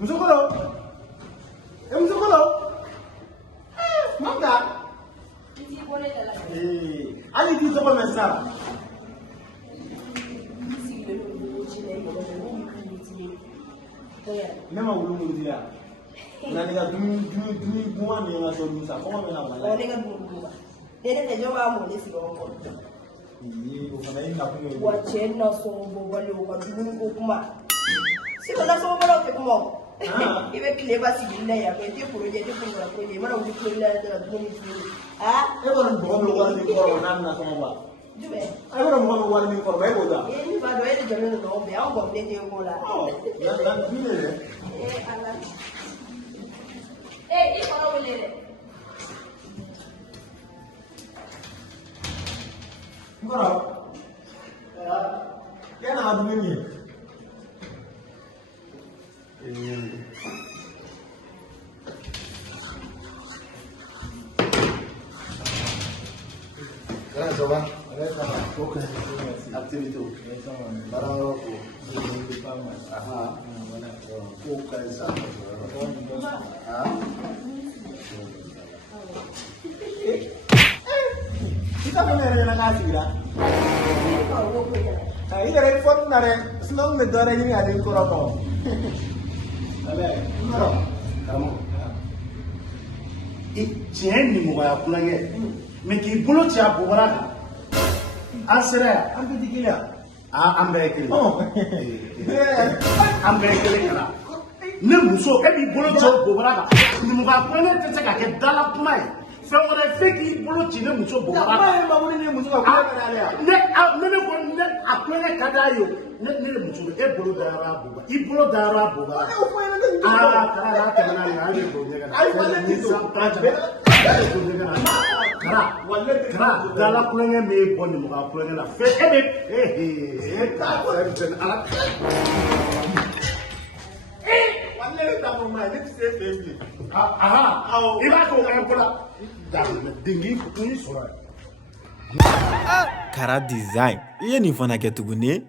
Musokolo. Musokolo. Manga. Ali di sobo mesa. Nema wulu dia. Nani ga dumi buwan ne na so dusa. Ko me na wala. Ole ga dumi. Dede te joga mo le si ko. Ni ko fana ina ko yo. Wa chenna so bo wale o ga dumi ko kuma. Si ko na so bo lo ke kuma. Ibe kile ba si gilla ya ko te projet te ko ko ni mara wuti ko la da dumi ni. Ah, e ko bo mo wala ni ko nan na ko ba. Jube. Ai ko mo wala ni ko ba e ko da. Ni ba do e de jalo no be an ko ne te ko la. Oh, ya ni ne. Ala. I ko no le. Ngora. Ya na adu ni. Kana zo ba? Okay. Activity. Bara ko. Aha. Ko kai sa. Kita punya rencana kasih dah. Ini dari phone nare, senang negara ini ada yang kurang tahu. Abe, kurang. Kamu. Icen ni mo ya kulage. Me ki bolo cha bobara. Asira. Ambil dikira. Ambe kele. Oh. Ambe kele kala. Ne muso e bi bolo cha bobara. Ni mo ba kulage te se ka ke dala kumai. Fɛn wɛrɛ f'e k'i bolo ci ne muso bobara. Ba ye mamuni ni muso ka kulonkɛ na ale ya. Ne ko ne a kulonkɛ ka d'a ye o. Ne muso e bolo dayara bobara. I bolo dayara bobara. Kara tɛmɛna nin ale bolo ɲɛgɛn na. Ayi wale ti so. Kara dala kulonkɛ m'e bɔ nin mɔgɔ kulonkɛ la. Fɛ e bɛ k'a fɛn bɛn ala. Wale ta mo ma ne ti se fe bi. I b'a kɛ o kɛ ko la. Dengi kun sɔrɔ. Kara design. I ye nin fana kɛ tuguni.